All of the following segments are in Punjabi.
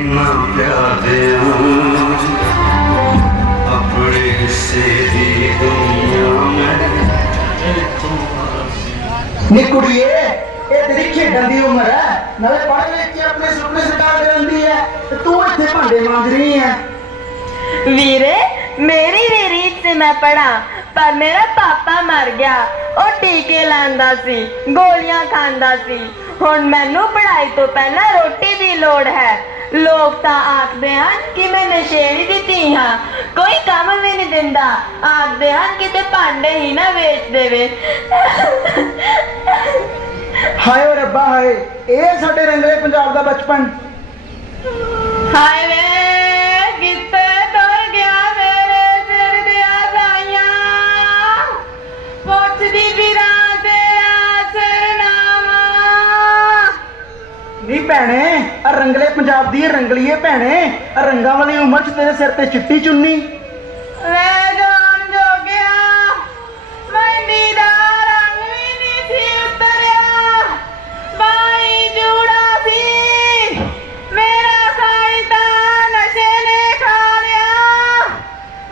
ਨਾ ਪਿਆਦੇ ਆਪਣੇ ਹਿੱਸੇ ਦੀ ਦੁਨੀਆ ਮੈਂ ਨੀ ਕੁੜੀਏ ਇਹ ਤੇਰੀ ਖੇਡਣ ਦੀ ਉਮਰ ਹੈ। ਨਾਲੇ ਪੜ੍ਹ ਲਿਖ ਕੇ ਆਪਣੇ ਸੁਪਨੇ ਸਾਕਾਰ ਕਰਦੀ ਹੈ। ਤੇ ਤੂੰ ਇੱਥੇ ਭਾਂਡੇ ਮਾਂਜ ਰਹੀ ਹੈ। ਵੀਰੇ ਮੇਰੀ ਵੀ ਰੀਤ ਸੀ ਮੈਂ ਪੜਾ ਪਰ ਮੇਰਾ ਪਾਪਾ ਮਰ ਗਿਆ। ਉਹ ਟੀਕੇ ਲਾਂਦਾ ਸੀ ਗੋਲੀਆਂ ਖਾਂਦਾ ਸੀ। ਹੁਣ ਮੈਨੂੰ ਪੜ੍ਹਾਈ ਤੋਂ ਪਹਿਲਾਂ ਰੋਟੀ ਦੀ ਲੋੜ ਹੈ। ਲੋਕ ਤਾਂ ਆਖਦੇ ਹਨ ਕਿ ਮੈਂ ਨਸ਼ੇੜੀ ਦੀ ਧੀ ਹਾਂ। ਕੋਈ ਕੰਮ ਵੀ ਨਹੀਂ ਦਿੰਦਾ। ਆਖਦੇ ਹਨ ਕਿ ਤੇ ਭਾਂਡੇ ਹੀ ਨਾ ਵੇਚ ਦੇਵੇ। ਹਾਏ ਓ ਰੱਬਾ ਹਾਏ। ਇਹ ਸਾਡੇ ਰੰਗਲੇ ਪੰਜਾਬ ਦਾ ਬਚਪਨ। ਹਾਏ ਵੇ। ਭੈਣੇ ਆ ਰੰਗਲੇ ਪੰਜਾਬ ਦੀ ਰੰਗਲੀਏ ਭੈਣੇ ਆ ਰੰਗਾਂ ਵਾਲੀ ਉਮਰ 'ਚ ਤੇਰੇ ਸਿਰ ਤੇ ਚਿੱਟੀ ਚੁੰਨੀ। ਵੇ ਜਾਣ ਜੋਗਿਆ ਮਹਿੰਦੀ ਦਾ ਰੰਗ ਵੀ ਨਹੀਂ ਸੀ ਉਤਰਿਆ। ਬਾਈ ਜੂੜਾ ਸੀ ਮੇਰਾ ਸਾਈ ਤਾਂ ਨਸ਼ੇ ਨੇ ਖਾ ਲਿਆ।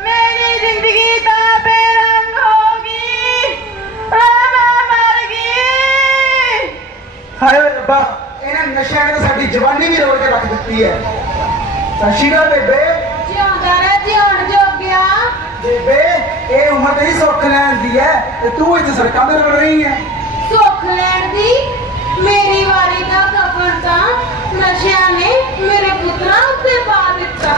ਮੇਰੀ ਜ਼ਿੰਦਗੀ ਤਾਂ ਬੇਰੰਗ ਹੋ ਗਈ ਆ ਮੈਂ ਮਰ ਗਈ। ਹਾਏ ਰੱਬਾ ਇਹਨਾਂ ਨਸ਼ਿਆਂ ਨੇ ਤਾਂ ਸਾਡੀ ਜਵਾਨੀ ਵੀ ਰੋੜ ਕੇ ਰੱਖ ਦਿੱਤੀ ਹੈ। ਸਤਿ ਸ਼੍ਰੀ ਅਕਾਲ ਬੇਬੇ ਜਿਉਂਦਾ ਰਹਿ ਜਿਉਣ ਜੋਗਿਆ। ਬੇਬੇ ਇਹ ਉਮਰ ਤੇਰੀ ਸੁੱਖ ਲੈਣ ਦੀ ਹੈ ਤੇ ਤੂੰ ਇੱਥੇ ਸੜਕਾਂ ਤੇ ਰੁਲ ਰਹੀ ਹੈ। ਸੁੱਖ ਲੈਣ ਦੀ? ਮੇਰੀ ਵਾਰੀ ਦਾ ਕਫਨ ਤਾਂ ਨਸ਼ਿਆਂ ਨੇ ਮੇਰੇ ਪੁੱਤਰਾਂ ਉੱਤੇ ਪਾ ਦਿੱਤਾ।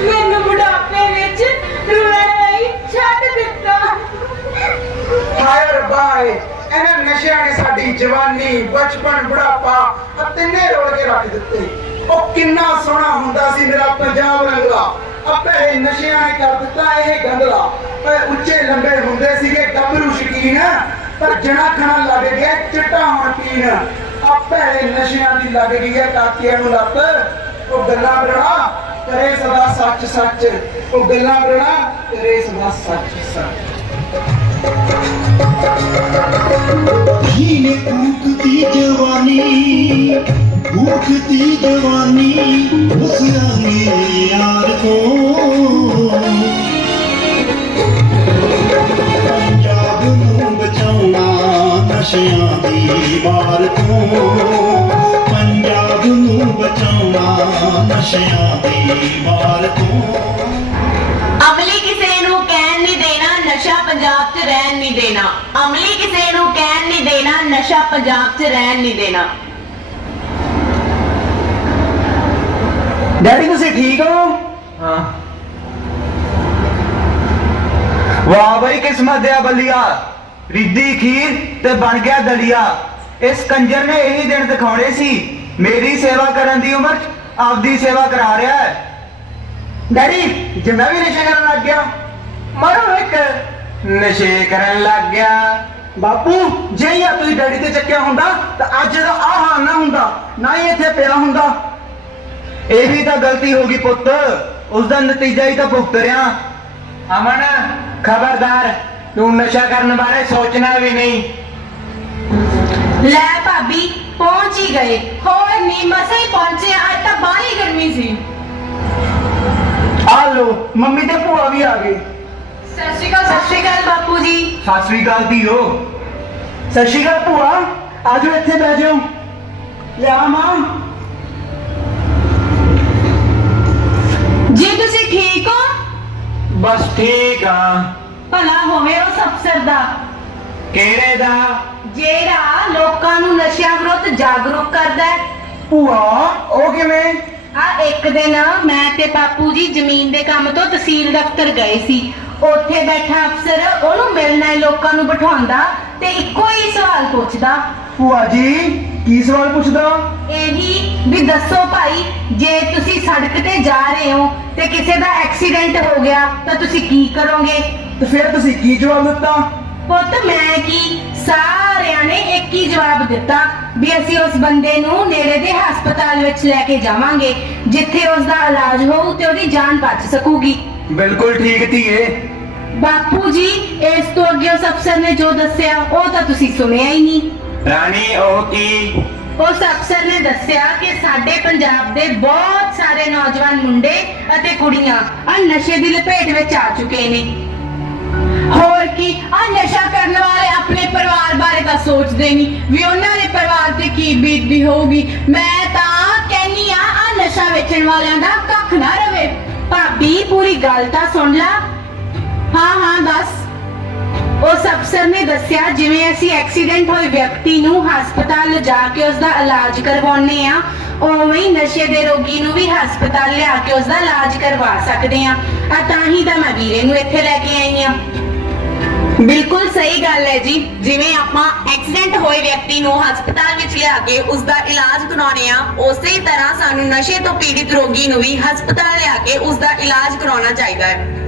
ਮੈਨੂੰ ਬੁਢਾਪੇ ਵਿੱਚ ਰੁਲਣ ਲਈ ਛੱਡ ਦਿੱਤਾ। ਹਾਏ ਰੱਬਾ ਇਹਨਾਂ ਨਸ਼ਿਆਂ ਨੇ ਸਾਡੀ ਜਵਾਨੀ, ਬਚਪਨ, ਬੁਢਾਪਾ ਤਿੰਨੇ ਰੋੜ ਕੇ ਰੱਖ ਦਿੱਤੇ। ਉਹ ਕਿੰਨਾ ਸੋਹਣਾ ਹੁੰਦਾ ਸੀ ਮੇਰਾ ਪੰਜਾਬ ਰੰਗਲਾ। ਆਪੇ ਨਸ਼ਿਆਂ ਨੇ ਕਰ ਦਿੱਤਾ ਇਹ ਗੰਦਲਾ। ਪਰ ਉੱਚੇ ਲੰਬੇ ਹੁੰਦੇ ਸੀਗੇ ਗੱਭਰੂ ਸ਼ਕੀਨ। ਪਰ ਜਣਾ ਖਣਾ ਲੱਗ ਗਿਆ ਚਿੱਟਾ ਹੁਣ ਪੀਣ। ਆਪੇ ਨਸ਼ਿਆਂ ਦੀ ਲੱਗ ਗਈ ਹੈ, ਕਾਕੀਆਂ ਨੂੰ ਲੱਤ। ਉਹ ਗੱਲਾਂ ਬਰਣਾ ਕਰੇ ਸਦਾ ਸੱਚ ਸੱਚ ਉਹ ਗੱਲਾਂ ਬਰਣਾ ਕਰੇ ਸਦਾ ਸੱਚ ਸੱਚ ਜੀਨੇ ਕੂਕਦੀ ਜਵਾਨੀ ਕੂਕਦੀ ਜਵਾਨੀ ਹੁਸਰਾਂਗੇ ਯਾਰ ਤੋਂ ਪੰਜਾਬ ਨੂੰ ਬਚਾਉਣਾ ਨਸ਼ਿਆਂ ਦੀ ਮਾਰ ਤੋਂ ਪੰਜਾਬ ਨੂੰ ਬਚਾਉਣਾ ਨਸ਼ਿਆਂ ਦੀ ਮਾਰ ਤੋਂ ਪੰਜਾਬ 'ਚ ਰਹਿਣ ਨਹੀਂ ਦੇਣਾ। ਅਮਲੀ ਕਿਸੇ ਨੂੰ ਕਹਿਣ ਨਹੀਂ ਦੇਣਾ ਨਸ਼ਾ ਪੰਜਾਬ 'ਚ ਰਹਿਣ ਨਹੀਂ ਦੇਣਾ। ਡੈਡੀ ਤੁਸੀਂ ਠੀਕ ਹੋ? ਹਾਂ। ਵਾਹ ਬਈ ਕਿਸਮਤ ਦਿਆ ਬੱਲੀਆ। ਰਿੱਧੀ ਖੀਰ ਤੇ ਬਣ ਗਿਆ ਦਲੀਆ। ਇਸ ਕੰਜਰ ਨੇ ਇਹੀ ਦਿਨ ਦਿਖਾਉਣੇ ਸੀ। ਮੇਰੀ ਸੇਵਾ ਕਰਨ ਦੀ ਉਮਰ 'ਚ ਆਪਦੀ ਸੇਵਾ ਕਰਾ ਰਿਹਾ ਹੈ। ਡੈਡੀ ਜੇ ਮੈਂ ਵੀ ਨਸ਼ਾ ਕਰਨ ਲੱਗ ਗਿਆ ਮਾਰੋ ਇੱਕ। ਨਸ਼ੇ ਕਰਨ ਲੱਗ ਗਿਆ। ਬਾਪੂ ਜੇ ਯਾ ਤੁਸੀਂ ਡੈਡੀ ਤੇ ਚੱਕਿਆ ਹੁੰਦਾ ਤਾਂ ਅੱਜ ਦਾ ਆਹ ਹਾਲ ਨਾ ਹੁੰਦਾ ਨਾ ਹੀ ਇੱਥੇ ਪਿਆ ਹੁੰਦਾ। ਇਹ ਵੀ ਤਾਂ ਗਲਤੀ ਹੋ ਗਈ ਪੁੱਤ। ਉਸ ਦਾ ਨਤੀਜਾ ਹੀ ਤਾਂ ਭੁਗਤ ਰਿਹਾ ਅਮਨ ਖਬਰਦਾਰ ਤੂੰ ਨਸ਼ਾ ਕਰਨ ਬਾਰੇ ਸੋਚਣਾ ਵੀ ਨਹੀਂ। ਲੈ ਭਾਬੀ ਪਹੁੰਚ ਹੀ ਗਏ। ਹੋਰ ਨਹੀਂ ਮਸੇ ਹੀ ਪਹੁੰਚੇ ਅੱਜ ਤਾਂ ਬਾਹਲੀ ਗਰਮੀ ਸੀ। ਆ ਲੋ ਮੰਮੀ ਤੇ ਭੂਆ ਵੀ ਆ ਗਏ। ਸਤਿ ਸ਼੍ਰੀ ਅਕਾਲ ਸਤਿ ਸ਼੍ਰੀ ਅਕਾਲ ਬਾਪੂ ਜੀ। ਸਤਿ ਸ੍ਰੀ ਅਕਾਲ ਧੀਓ ਸਤਿ ਸ਼੍ਰੀ ਅਕਾਲ ਭੂਆ। ਆਜੋ ਇੱਥੇ ਬਹਿ ਜਾਓ। ਲਿਆ ਮਾਂ। ਜੀ ਤੁਸੀਂ ਠੀਕ ਹੋ? ਬਸ ਠੀਕ ਆ। ਭਲਾ ਹੋਵੇ ਉਸ ਅਫਸਰ ਦਾ। ਕਿਹੜੇ ਦਾ? ਜਿਹੜਾ ਲੋਕਾਂ ਨੂੰ ਨਸ਼ਿਆਂ ਵਿਰੁੱਧ ਜਾਗਰੂਕ ਕਰਦਾ ਹੈ। ਭੂਆ ਉਹ ਕਿਵੇਂ? ਆ ਇੱਕ ਦਿਨ ਮੈਂ ਤੇ ਬਾਪੂ ਜੀ ਜ਼ਮੀਨ ਦੇ ਕੰਮ ਤੋਂ ਤਹਿਸੀਲ ਦਫ਼ਤਰ ਗਏ ਸੀ। ਉੱਥੇ ਬੈਠਾ ਅਫਸਰ ਉਹਨੂੰ ਮਿਲਣ ਆਏ ਲੋਕਾਂ ਨੂੰ ਬਿਠਾਉਂਦਾ ਤੇ ਇੱਕੋ ਹੀ ਸਵਾਲ ਪੁੱਛਦਾ ਭੂਆ ਜੀ ਕੀ ਸਵਾਲ ਪੁੱਛਦਾ? ਇਹੀ ਵੀ ਦੱਸੋ ਭਾਈ ਜੇ ਤੁਸੀਂ ਸੜਕ ਤੇ ਜਾ ਰਹੇ ਹੋ ਤੇ ਕਿਸੇ ਦਾ ਐਕਸੀਡੈਂਟ ਹੋ ਗਿਆ ਤਾਂ ਤੁਸੀਂ ਕੀ ਕਰੋਗੇ? ਤੇ ਫਿਰ ਤੁਸੀਂ ਕੀ ਜਵਾਬ ਦਿੱਤਾ? ਪੁੱਤ ਮੈਂ ਕੀ? ਸਾਰਿਆਂ ਨੇ ਇੱਕ ਹੀ ਜਵਾਬ ਦਿੱਤਾ ਵੀ ਅਸੀਂ ਉਸ ਬੰਦੇ ਨੂੰ ਨੇੜੇ ਦੇ ਹਸਪਤਾਲ ਵਿੱਚ ਲੈ ਕੇ ਜਾਵਾਂਗੇ ਜਿੱਥੇ ਉਸ ਦਾ ਇਲਾਜ ਹੋਊ ਤੇ ਉਹਦੀ ਜਾਨ ਬਚ ਸਕੂਗੀ। ਬਿਲਕੁਲ ਠੀਕ ਧੀਏ। ਬਾਪੂ ਜੀ ਇਸ ਤੋਂ ਅੱਗੇ ਉਸ ਅਫਸਰ ਨੇ ਜੋ ਦੱਸਿਆ ਉਹ ਤਾਂ ਤੁਸੀਂ ਸੁਣਿਆ ਹੀ ਨਹੀਂ। ਰਾਣੀ ਉਹ ਕੀ? ਉਸ ਅਫਸਰ ਨੇ ਦੱਸਿਆ ਕਿ ਸਾਡੇ ਪੰਜਾਬ ਦੇ ਬਹੁਤ ਸਾਰੇ ਨੌਜਵਾਨ ਮੁੰਡੇ ਅਤੇ ਕੁੜੀਆਂ ਆ ਨਸ਼ੇ ਦੀ ਲਪੇਟ ਵਿੱਚ ਆ ਚੁੱਕੇ ਨੇ। ਹੋਰ ਕੀ ਆ ਨਸ਼ਾ ਕਰਨ ਵਾਲੇ ਆਪਣੇ ਪਰਿਵਾਰ ਬਾਰੇ ਤਾਂ ਸੋਚਦੇ ਨਹੀਂ। ਵੀ ਉਹਨਾਂ ਦੇ ਪਰਿਵਾਰ ਤੇ ਕੀ ਬੀਤਦੀ ਹੋਊਗੀ। ਮੈਂ ਤਾਂ ਕਹਿੰਨੀ ਆ ਆ ਨਸ਼ਾ ਵੇਚਣ ਵਾਲਿਆਂ ਦਾ ਕੱਖ ਨਾ ਰਵੇ। ਭਾਬੀ, ਪੂਰੀ ਗੱਲ ਤਾਂ ਸੁਣ ਲਾ। ਹਾਂ ਹਾਂ ਦੱਸ ਉਸ ਅਫਸਰ ਨੇ ਦੱਸਿਆ, ਜਿਵੇਂ ਅਸੀਂ ਐਕਸੀਡੈਂਟ ਹੋਏ ਵਿਅਕਤੀ ਨੂੰ ਹਸਪਤਾਲ ਲਿਜਾ ਕੇ ਉਸ ਦਾ ਇਲਾਜ ਕਰਵਾਉਂਦੇ ਆ ਉਵੇਂ ਹੀ ਨਸ਼ੇ ਦੇ ਰੋਗੀ ਨੂੰ ਵੀ ਹਸਪਤਾਲ ਲਿਆ ਕੇ ਉਸ ਦਾ ਇਲਾਜ ਕਰਵਾ ਸਕਦੇ ਆ ਆ ਤਾਂ ਹੀ ਤਾਂ ਮੈਂ ਵੀਰੇ ਨੂੰ ਇੱਥੇ ਲੈ ਕੇ ਆਈ ਆ ਬਿਲਕੁਲ ਸਹੀ ਗੱਲ ਹੈ ਜੀ, ਜਿਵੇਂ ਆਪਾਂ ਐਕਸੀਡੈਂਟ ਹੋਏ ਵਿਅਕਤੀ ਨੂੰ ਹਸਪਤਾਲ ਵਿੱਚ ਲਿਆ ਕੇ ਉਸ ਦਾ ਇਲਾਜ ਕਰਾਉਣੇ ਆ, ਉਸੇ ਤਰ੍ਹਾਂ ਸਾਨੂੰ ਨਸ਼ੇ ਤੋਂ ਪੀੜਿਤ ਰੋਗੀ ਨੂੰ ਵੀ ਹਸਪਤਾਲ ਲਿਆ ਕੇ ਉਸ ਦਾ ਇਲਾਜ ਕਰਾਉਣਾ ਚਾਹੀਦਾ ਹੈ।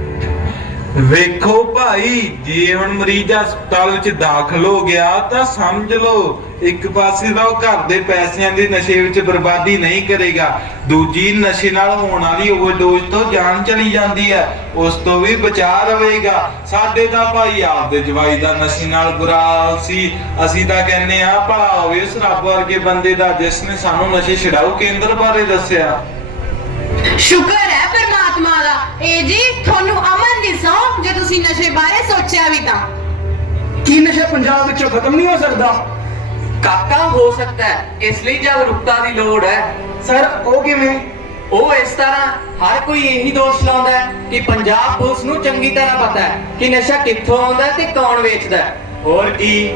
ਵੇਖੋ ਭਾਈ, ਜੇ ਹੁਣ ਮਰੀਜ਼ ਹਸਪਤਾਲ ਵਿੱਚ ਦਾਖਲ ਹੋ ਗਿਆ ਤਾਂ ਸਮਝ ਲਓ, ਇੱਕ ਪਾਸੇ ਤਾਂ ਉਹ ਘਰ ਦੇ ਪੈਸਿਆਂ ਦੀ ਨਸ਼ੇ ਵਿੱਚ ਬਰਬਾਦੀ ਨਹੀਂ ਕਰੇਗਾ, ਦੂਜੀ ਨਸ਼ੇ ਨਾਲ ਹੋਣ ਵਾਲੀ ਓਵਰਡੋਜ਼ ਤੋਂ ਜਾਨ ਚਲੀ ਜਾਂਦੀ ਹੈ, ਉਸ ਤੋਂ ਵੀ ਬਚਾ ਰਵੇਗਾ ਸਾਡੇ ਤਾਂ ਭਾਈ ਆਪਦੇ ਜਵਾਈ ਦਾ ਨਸ਼ੇ ਨਾਲ ਬੁਰਾ ਸੀ, ਅਸੀਂ ਤਾਂ ਕਹਿੰਨੇ ਆ ਭਲਾ ਹੋਵੇ, ਉਸ ਰੱਬ ਵਰਗੇ ਬੰਦੇ ਦਾ ਜਿਸ ਨੇ ਸਾਨੂੰ ਨਸ਼ੇ ਛਡਾਊ ਕੇਂਦਰ ਬਾਰੇ ਦੱਸਿਆ। ਸ਼ੁਕਰ ਹੈ ਪਰਮਾਤਮਾ ਦਾ। ਇਹ ਜੀ, ਤੁਹਾਨੂੰ ਸੌਂ ਜੇ ਤੁਸੀਂ ਨਸ਼ੇ ਬਾਰੇ ਸੋਚਿਆ ਵੀ ਤਾਂ। ਕੀ ਨਸ਼ਾ ਪੰਜਾਬ ਵਿੱਚੋਂ ਖਤਮ ਨਹੀਂ ਹੋ ਸਕਦਾ? ਕਾਕਾ ਹੋ ਸਕਦਾ ਹੈ। ਇਸ ਲਈ ਜਾਗਰੂਕਤਾ ਦੀ ਲੋੜ ਹੈ। ਸਰ ਉਹ ਕਿਵੇਂ? ਉਹ ਇਸ ਤਰ੍ਹਾਂ ਹਰ ਕੋਈ ਇਹੀ ਦੋਸ਼ ਲਾਉਂਦਾ ਹੈ ਕਿ ਪੰਜਾਬ ਪੁਲਿਸ ਨੂੰ ਚੰਗੀ ਤਰ੍ਹਾਂ ਪਤਾ ਹੈ ਕਿ ਨਸ਼ਾ ਕਿੱਥੋਂ ਆਉਂਦਾ ਹੈ ਤੇ ਕੌਣ ਵੇਚਦਾ ਹੈ। ਹੋਰ ਕੀ?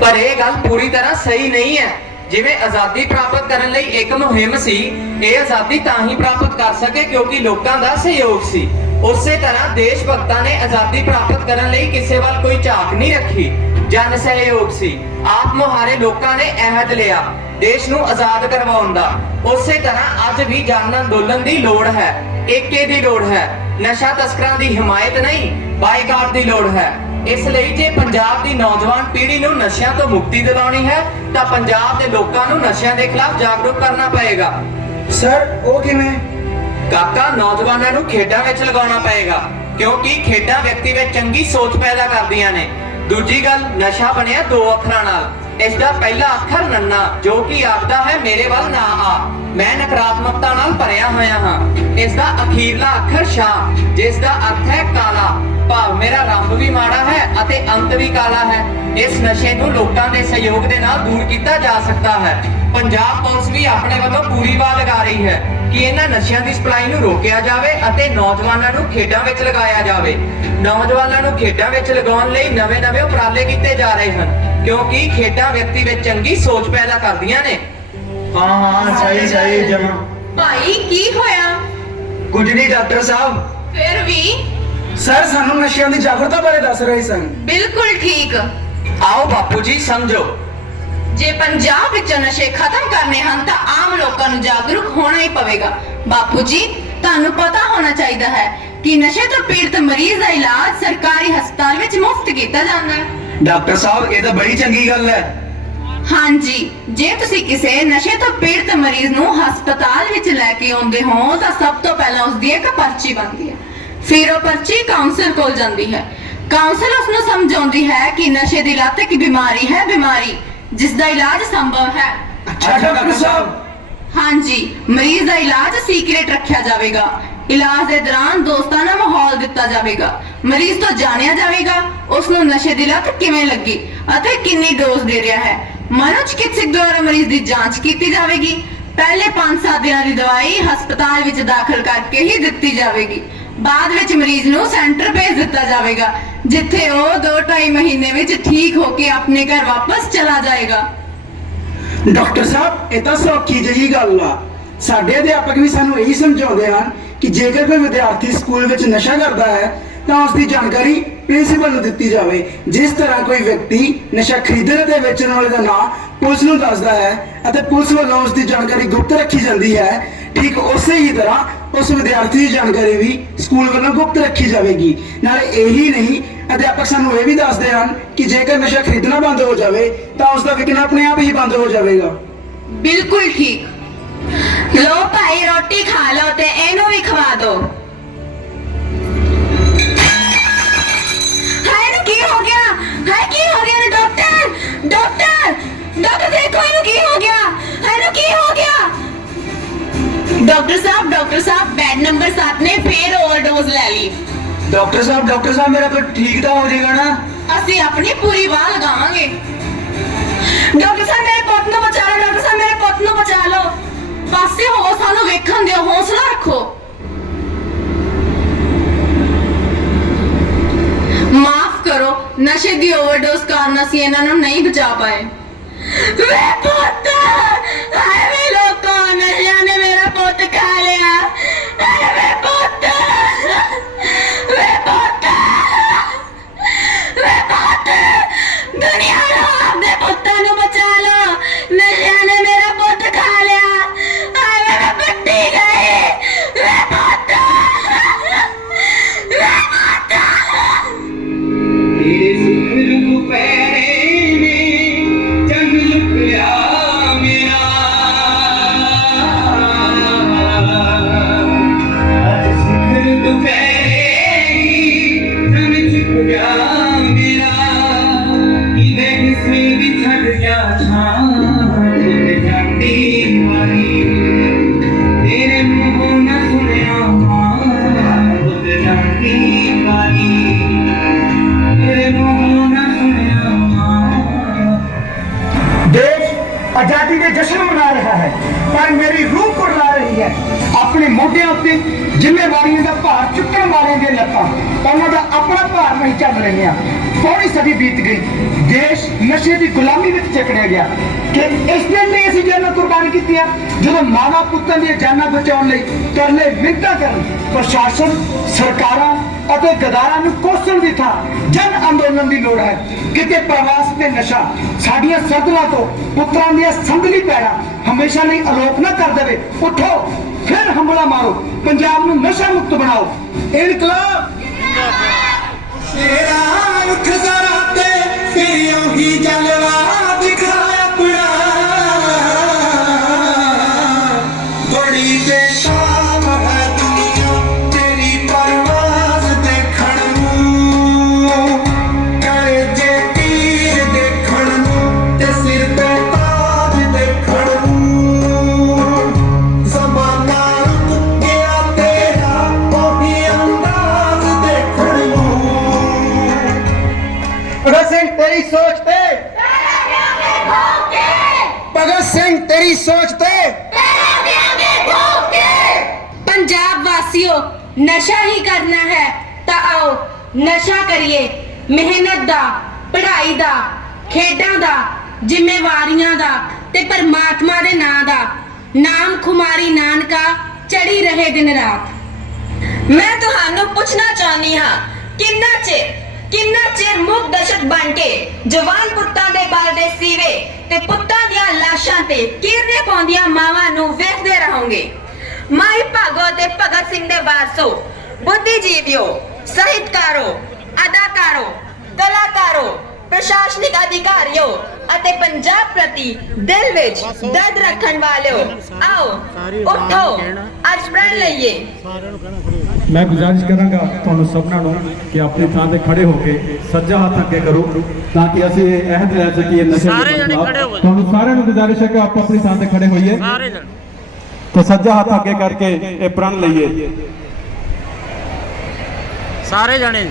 ਪਰ ਇਹ ਗੱਲ ਪੂਰੀ ਤਰ੍ਹਾਂ ਸਹੀ ਨਹੀਂ ਹੈ। ਜਿਵੇਂ ਆਜ਼ਾਦੀ ਪ੍ਰਾਪਤ ਕਰਨ ਲਈ ਇੱਕ ਮੁਹਿੰਮ ਸੀ ਇਹ ਆਜ਼ਾਦੀ ਤਾਂ ਹੀ ਪ੍ਰਾਪਤ ਕਰ ਸਕੇ ਕਿਉਂਕਿ ਲੋਕਾਂ ਦਾ ਸਹਿਯੋਗ ਸੀ। ਉਸੇ ਤਰ੍ਹਾਂ ਦੇਸ਼ ਭਗਤਾਂ ਨੇ ਆਜ਼ਾਦੀ ਪ੍ਰਾਪਤ ਕਰਨ ਲਈ ਕਿਸੇ ਵੱਲ ਕੋਈ ਝਾਕ ਨਹੀਂ ਰੱਖੀ। ਜਨ ਸਹਿਯੋਗ ਸੀ। ਆਪ ਮੁਹਾਰੇ ਲੋਕਾਂ ਨੇ ਅਹਿਦ ਲਿਆ ਦੇਸ਼ ਨੂੰ ਆਜ਼ਾਦ ਕਰਵਾਉਣ ਦਾ। ਉਸੇ ਤਰ੍ਹਾਂ ਅੱਜ ਵੀ ਜਨ ਅੰਦੋਲਨ ਦੀ ਲੋੜ ਹੈ। ਏਕੇ ਦੀ ਲੋੜ ਹੈ। ਨਸ਼ਾ ਤਸਕਰਾਂ ਦੀ ਹਮਾਇਤ ਨਹੀਂ, ਬਾਈਕਾਟ ਦੀ ਲੋੜ ਹੈ। ਇਸ ਲਈ ਜੇ ਪੰਜਾਬ ਦੀ ਨੌਜਵਾਨ ਪੀੜ੍ਹੀ ਨੂੰ ਨਸ਼ਿਆਂ ਤੋਂ ਮੁਕਤੀ ਦਿਲਾਉਣੀ ਹੈ, ਤਾਂ ਪੰਜਾਬ ਦੇ ਲੋਕਾਂ ਨੂੰ ਨਸ਼ਿਆਂ ਦੇ ਖਿਲਾਫ ਜਾਗਰੂਕ ਕਰਨਾ ਪਏਗਾ। ਸਰ ਉਹ ਕਿਵੇਂ? ਕਾਕਾ, ਨੌਜਵਾਨਾਂ ਨੂੰ ਖੇਡਾਂ ਵਿੱਚ ਲਗਾਉਣਾ ਪਏਗਾ, ਕਿਉਂਕਿ ਖੇਡਾਂ ਵਿਅਕਤੀ ਵਿੱਚ ਚੰਗੀ ਸੋਚ ਪੈਦਾ ਕਰਦੀਆਂ ਨੇ। ਦੂਜੀ ਗੱਲ, ਨਸ਼ਾ ਬਣਿਆ ਦੋ ਅੱਖਰਾਂ ਨਾਲ। ਇਸ ਦਾ ਪਹਿਲਾ ਅੱਖਰ ਨੰਨਾ, ਜੋ ਕਿ ਆਖਦਾ ਹੈ, ਮੇਰੇ ਵੱਲ ਨਾ ਆ। ਮੈਂ ਨਕਾਰਾਤਮਕਤਾ ਨਾਲ ਭਰਿਆ ਹੋਇਆ ਹਾਂ। ਇਸ ਦਾ ਅਖੀਰਲਾ ਅੱਖਰ ਸ਼ਾ ਜਿਸ ਦਾ ਅਰਥ ਹੈ ਕਾਲਾ। ਭਾਵ, ਮੇਰਾ ਰੰਗ ਵੀ ਮਾੜਾ ਹੈ ਅਤੇ ਅੰਤ ਵੀ ਕਾਲਾ ਹੈ। ਇਸ ਨਸ਼ੇ ਨੂੰ ਲੋਕਾਂ ਦੇ ਸਹਿਯੋਗ ਦੇ ਨਾਲ ਦੂਰ ਕੀਤਾ ਜਾ ਸਕਦਾ ਹੈ। ਪੰਜਾਬ ਪੁਲਿਸ ਵੀ ਆਪਣੇ ਵੱਲੋਂ ਪੂਰੀ ਵਾਹ ਲਗਾ ਰਹੀ ਹੈ। ਕਿ ਇਹਨਾਂ ਨਸ਼ਿਆਂ ਦੀ ਸਪਲਾਈ ਨੂੰ ਰੋਕਿਆ ਜਾਵੇ ਅਤੇ ਨੌਜਵਾਨਾਂ ਨੂੰ ਖੇਡਾਂ ਵਿੱਚ ਲਗਾਇਆ ਜਾਵੇ। ਨੌਜਵਾਨਾਂ ਨੂੰ ਖੇਡਾਂ ਵਿੱਚ ਲਗਾਉਣ ਲਈ ਨਵੇਂ-ਨਵੇਂ ਉਪਰਾਲੇ ਕੀਤੇ ਜਾ ਰਹੇ ਹਨ ਕਿਉਂਕਿ ਖੇਡਾਂ ਵਿਅਕਤੀ ਵਿੱਚ ਚੰਗੀ ਸੋਚ ਪੈਦਾ ਕਰਦੀਆਂ ਨੇ। ਹਾਂ ਹਾਂ ਸਹੀ ਸਹੀ ਜਮਾ। ਭਾਈ ਕੀ ਹੋਇਆ? ਕੁਝ ਨਹੀਂ ਡਾਕਟਰ ਸਾਹਿਬ। ਫਿਰ ਵੀ? ਸਰ ਸਾਨੂੰ ਨਸ਼ਿਆਂ ਦੀ ਜਾਗਰੂਕਤਾ ਬਾਰੇ ਦੱਸ ਰਹੇ ਸਨ। ਬਿਲਕੁਲ ਠੀਕ। ਆਓ ਬਾਪੂ ਜੀ ਸਮਝੋ। ਜੇ ਪੰਜਾਬ ਵਿੱਚੋਂ ਨਸ਼ੇ ਖਤਮ ਕਰਨੇ ਹਨ ਤਾਂ ਆਮ ਲੋਕਾਂ ਨੂੰ ਜਾਗਰੂਕ ਹੋਣਾ ਹੀ ਪਵੇਗਾ। ਬਾਪੂ ਜੀ ਤੁਹਾਨੂੰ ਪਤਾ ਹੋਣਾ ਚਾਹੀਦਾ ਹੈ ਕਿ ਨਸ਼ੇ ਤੋਂ ਪੀੜਤ ਮਰੀਜ਼ ਦਾ ਇਲਾਜ ਸਰਕਾਰੀ ਹਸਪਤਾਲ ਵਿੱਚ ਮੁਫਤ ਕੀਤਾ ਜਾਂਦਾ ਹੈ। ਡਾਕਟਰ ਸਾਹਿਬ ਇਹ ਤਾਂ ਬੜੀ ਚੰਗੀ ਗੱਲ ਹੈ। ਹਾਂਜੀ ਜੇ ਤੁਸੀਂ ਕਿਸੇ ਨਸ਼ੇ ਤੋਂ ਪੀੜਤ ਮਰੀਜ਼ ਨੂੰ ਹਸਪਤਾਲ ਵਿੱਚ ਲੈ ਕੇ ਆਉਂਦੇ ਹੋ ਤਾਂ ਸਭ ਤੋਂ ਪਹਿਲਾਂ ਉਸ ਦੀ ਇੱਕ ਪਰਚੀ ਬਣਦੀ ਹੈ। ਫਿਰ ਉਹ ਪਰਚੀ ਕਾਉਂਸਲਰ ਕੋਲ ਜਾਂਦੀ ਹੈ। ਕਾਉਂਸਲਰ ਉਸ ਨੂੰ ਸਮਝਾਉਂਦੀ ਹੈ ਕਿ ਨਸ਼ੇ ਦੀ ਲੱਤ ਇੱਕ ਬਿਮਾਰੀ ਹੈ ਬਿਮਾਰੀ ਜਿਸ ਦਾ ਇਲਾਜ ਸੰਭਵ ਹੈ। ਅੱਛਾ ਡਾਕਟਰ ਸਾਹਿਬ। ਹਾਂਜੀ ਮਰੀਜ਼ ਦਾ ਇਲਾਜ ਸੀਕ੍ਰੇਟ ਰੱਖਿਆ ਜਾਵੇਗਾ। ਇਲਾਜ ਦੇ ਦੌਰਾਨ ਦੋਸਤਾਨਾ ਮਾਹੌਲ ਦਿੱਤਾ ਜਾਵੇਗਾ। ਮਰੀਜ਼ ਤੋਂ ਜਾਣਿਆ ਜਾਵੇਗਾ ਉਸ ਨੂੰ ਨਸ਼ੇ ਦੀ ਲੱਤ ਕਿਵੇਂ ਲੱਗੀ ਅਤੇ ਕਿੰਨੀ ਡੋਜ਼ ਦੇ ਰਿਹਾ ਹੈ। ਮਨੋ ਚਿਕਿਤਸਕ ਦੁਆਰਾ ਮਰੀਜ਼ ਦੀ ਜਾਂਚ ਕੀਤੀ ਜਾਵੇਗੀ। ਪਹਿਲੇ 5-7 ਦਿਨਾਂ ਦੀ ਦਵਾਈ ਹਸਪਤਾਲ ਵਿੱਚ ਦਾਖਲ ਕਰਕੇ ਹੀ ਦਿੱਤੀ ਜਾਵੇਗੀ। ਬਾਅਦ ਵਿੱਚ ਮਰੀਜ਼ ਨੂੰ ਸੈਂਟਰ ਭੇਜ ਦਿੱਤਾ ਜਾਵੇਗਾ। ਜਿੱਥੇ ਉਹ 2-2.5 ਮਹੀਨੇ ਵਿੱਚ ਠੀਕ ਹੋ ਕੇ ਆਪਣੇ ਘਰ ਵਾਪਸ ਚਲਾ ਜਾਏਗਾ। ਡਾਕਟਰ ਸਾਹਿਬ, ਇਹ ਤਾਂ ਸੌਖੀ ਜਿਹੀ ਗੱਲ ਆ। ਸਾਡੇ ਅਧਿਆਪਕ ਵੀ ਸਾਨੂੰ ਇਹੀ ਸਮਝਾਉਂਦੇ ਹਨ ਕਿ ਜੇਕਰ ਕੋਈ ਵਿਦਿਆਰਥੀ ਸਕੂਲ ਵਿੱਚ ਨਸ਼ਾ ਕਰਦਾ ਹੈ, ਤਾਂ ਉਸ ਦੀ ਜਾਣਕਾਰੀ ਪ੍ਰਿੰਸੀਪਲ ਨੂੰ ਦਿੱਤੀ ਜਾਵੇ। ਜਿਸ ਤਰ੍ਹਾਂ ਕੋਈ ਵਿਅਕਤੀ ਨਸ਼ਾ ਖਰੀਦਣ ਤੇ ਵੇਚਣ ਵਾਲੇ ਦਾ ਨਾਮ ਪੁਲਿਸ ਨੂੰ ਦੱਸਦਾ ਹੈ ਅਤੇ ਪੁਲਿਸ ਵੱਲੋਂ ਉਸ ਦੀ ਜਾਣਕਾਰੀ ਗੁਪਤ ਰੱਖੀ ਜਾਂਦੀ ਹੈ, ਠੀਕ ਉਸੇ ਹੀ ਤਰ੍ਹਾਂ ਉਸ ਵਿਦਿਆਰਥੀ ਦੀ ਜਾਣਕਾਰੀ ਵੀ ਸਕੂਲ ਵੱਲੋਂ ਗੁਪਤ ਰੱਖੀ ਜਾਵੇਗੀ। ਨਾਲੇ ਇਹੀ ਨਹੀਂ, ਅਧਿਆਪਕ ਸਾਨੂੰ ਇਹ ਵੀ ਦੱਸਦੇ ਹਨ ਕਿ ਜੇਕਰ ਨਸ਼ਾ ਖਰੀਦਣਾ ਬੰਦ ਹੋ ਜਾਵੇ, ਤਾਂ ਉਸ ਦਾ ਵਿਕਣਾ ਆਪਣੇ ਆਪ ਹੀ ਬੰਦ ਹੋ ਜਾਵੇਗਾ। ਬਿਲਕੁਲ ਠੀਕ। ਲੋ ਭਾਈ, ਰੋਟੀ ਖਾ ਲਓ ਤੇ ਇਹਨੂੰ ਵੀ ਖਵਾ ਦਿਓ। Doctor sahib doctor sahib bed number 7 ਨੇ ਫੇਰ ਓਵਰਡੋਜ਼ ਲੈ ਲਈ। ਡਾਕਟਰ ਸਾਹਿਬ ਡਾਕਟਰ ਸਾਹਿਬ ਮੇਰਾ ਕੋਈ ਠੀਕ ਤਾਂ ਹੋ ਜਾਏਗਾ ਨਾ? ਅਸੀਂ ਆਪਣੀ ਪੂਰੀ ਬਾਹ ਲਗਾਵਾਂਗੇ। ਡਾਕਟਰ ਸਾਹਿਬ ਮੇਰੇ ਪੁੱਤ ਨੂੰ ਬਚਾ ਲਓ ਡਾਕਟਰ ਸਾਹਿਬ ਮੇਰੇ ਪੁੱਤ ਨੂੰ ਬਚਾ ਲਓ। ਪਾਸੇ ਹੋ ਸਾਨੂੰ ਵੇਖਣ ਦਿਓ ਹੌਸਲਾ ਰੱਖੋ। ਮਾਫ ਕਰੋ ਨਸ਼ੇ ਦੀ ਓਵਰਡੋਜ਼ ਕਾਰਨ ਅਸੀਂ ਇਹਨਾਂ ਨੂੰ ਨਹੀਂ ਬਚਾ ਪਾਏ। ਵੇ ਪੁੱਤ ਹਾਏ ਵੇ ਲੋਕੋ ਨਸ਼ਿਆਂ ਨੇ ਮੇਰਾ ਪੁੱਤ ਲਿਆ। ਹਾਏ ਵੇ ਪੁੱਤ। ਵੇ ਪੁੱਤ। ਵੇ ਪੁੱਤ। ਦੁਨੀਆ ਨੂੰ ਆਪਦੇ ਪੁੱਤਾਂ ਨੂੰ ਬਚਾ ਲਓ। ਨਸ਼ਿਆਂ ਨੇ ਮੇਰਾ ਪੁੱਤ ਖਾ ਲਿਆ। ਹਾਏ ਮੈਂ ਪੱਟੀ ਗਈ। ਆਪਣਾ ਭਾਰ ਨਹੀਂ ਚੱਲ ਰਹੀਆਂ ਸਦੀ ਬੀਤ ਗਈ। ਦੇਸ਼ ਨਸ਼ੇ ਦੀ ਗੁਲਾਮੀ ਵਿੱਚ ਜਕੜਿਆ ਗਿਆ। ਕਿ ਇਸ ਦਿਨ ਲਈ ਅਸੀਂ ਜਾਨਾਂ ਕੁਰਬਾਨ ਕੀਤੀਆਂ ਜਦੋਂ ਮਾਵਾ ਪੁੱਤਾਂ ਦੀਆਂ ਜਾਨਾਂ ਬਚਾਉਣ ਲਈ ਤਰਲੇ ਮਿੰਨਤਾਂ ਕਰਨ, ਪ੍ਰਸ਼ਾਸਨ, ਸਰਕਾਰਾਂ ਅਤੇ ਗਦਾਰਾਂ ਨੂੰ ਕੋਸਣ ਦੀ ਥਾਂ ਜਨ ਅੰਦੋਲਨ ਦੀ ਲੋੜ ਹੈ। ਕਿਤੇ ਪ੍ਰਵਾਸ ਤੇ ਨਸ਼ਾ ਸਾਡੀਆਂ ਸਰਦਲਾਂ ਤੋਂ ਪੁੱਤਰਾਂ ਦੀਆਂ ਸੰਭਲੀ ਪੈੜਾ ਹਮੇਸ਼ਾ ਲਈ ਅਲੋਪ ਨਾ ਕਰ ਦੇਵੇ, ਉਠੋ, ਫਿਰ ਹਮਲਾ ਮਾਰੋ। ਪੰਜਾਬ ਨੂੰ ਨਸ਼ਾ ਮੁਕਤ ਬਣਾਓ। ਇਨਕਲਾਬ ਤੇਰਾ ਮੁਖ ਜ਼ਰਾ ਤੇ ਤੇਰੀ ਉਹੀ ਜਲਵਾ ਦਿਖਾ। ਸਿੰਘ ਤੇਰੀ ਸੋਚ ਤੇ। ਪੰਜਾਬ ਵਾਸੀਓ ਨਸ਼ਾ ਹੀ ਕਰਨਾ ਹੈ ਤਾਂ ਆਓ ਨਸ਼ਾ ਕਰੀਏ। ਮਿਹਨਤ ਦਾ ਪੜ੍ਹਾਈ ਦਾ ਖੇਡਾਂ ਦਾ ਜ਼ਿੰਮੇਵਾਰੀਆਂ ਦਾ ਤੇ ਪਰਮਾਤਮਾ ਦੇ ਨਾਂ ਦਾ। ਨਾਮ ਖੁਮਾਰੀ ਨਾਨਕਾ ਚੜੀ ਰਹੇ ਦਿਨ ਰਾਤ। ਮੈਂ ਤੁਹਾਨੂੰ ਪੁੱਛਣਾ ਚਾਹਨੀ ਹਾਂ ਕਿੰਨਾ ਚਿਰ ਕਿੰਨਾ ਚਿਰ ਮੁੱਖ ਦਸ਼ਕ ਬਣ ਕੇ ਜਵਾਨ ਪੁੱਤਾਂ ਦੇ ਬਲਦੇ ਸੀਵੇ? ਤੇ ਪੁੱਤਾਂ ਦੀਆਂ ਲਾਸ਼ਾਂ ਤੇ ਕੀਰਨੇ ਪਾਉਂਦੀਆਂ ਮਾਵਾਂ ਨੂੰ ਵੇਖਦੇ ਰਹੋਗੇ। ਮਾਈ ਭਾਗੋ ਤੇ ਭਗਤ ਸਿੰਘ ਦੇ ਵਾਰਸੋ ਬੁੱਧੀਜੀਵਿਓ ਸਾਹਿਤਕਾਰੋ ਅਦਾਕਾਰੋ ਕਲਾਕਾਰੋ ਪ੍ਰਸ਼ਾਸਨਿਕ ਅਧਿਕਾਰੀਓ ਅਤੇ ਪੰਜਾਬ ਪ੍ਰਤੀ ਦਿਲ ਵਿੱਚ ਦਰਦ ਰੱਖਣ ਵਾਲਿਓ ਆਓ ਉਠੋ ਅੱਜ ਪ੍ਰਣ ਲਈਏ। ਮੈਂ ਗੁਜ਼ਾਰਿਸ਼ ਕਰਾਂਗਾ ਤੁਹਾਨੂੰ ਸਭਨਾਂ ਨੂੰ ਕਿ ਆਪਣੀ ਥਾਂ ਤੇ ਖੜੇ ਹੋ ਕੇ ਸੱਜਾ ਹੱਥ ਅੱਗੇ ਕਰੋ ਤਾਂ ਕਿ ਅਸੀਂ ਇਹ ਅਹਿਦ ਲੈ ਸਕੀਏ ਨਸ਼ੇ ਦੇ ਖਿਲਾਫ। ਤੁਹਾਨੂੰ ਸਾਰਿਆਂ ਨੂੰ ਗੁਜ਼ਾਰਿਸ਼ ਹੈ ਕਿ ਆਪ ਆਪਣੀ ਥਾਂ ਤੇ ਖੜੇ ਹੋਈਏ। ਸਾਰੇ ਜਣ। ਤੇ ਸੱਜਾ ਹੱਥ ਅੱਗੇ ਕਰਕੇ ਇਹ ਪ੍ਰਣ ਲਈਏ। ਸਾਰੇ ਜਣੇ।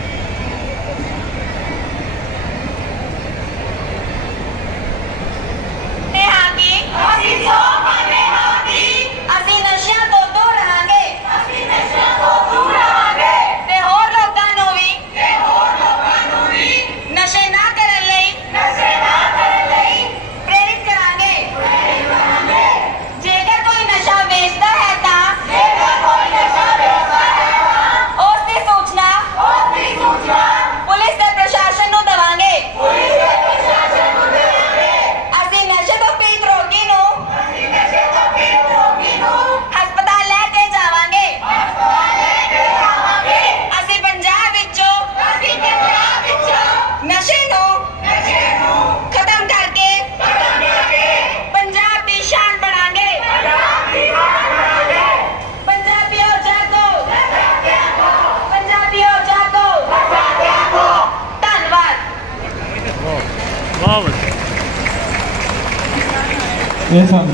ਇਹ ਸਨ।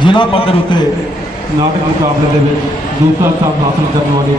ਜ਼ਿਲ੍ਹਾ ਪੱਧਰ ਉੱਤੇ ਨਾਟਕ ਮੁਕਾਬਲੇ ਦੇ ਵਿੱਚ ਦੂਸਰਾ ਸਥਾਨ ਹਾਸਲ ਕਰਨ ਵਾਲੇ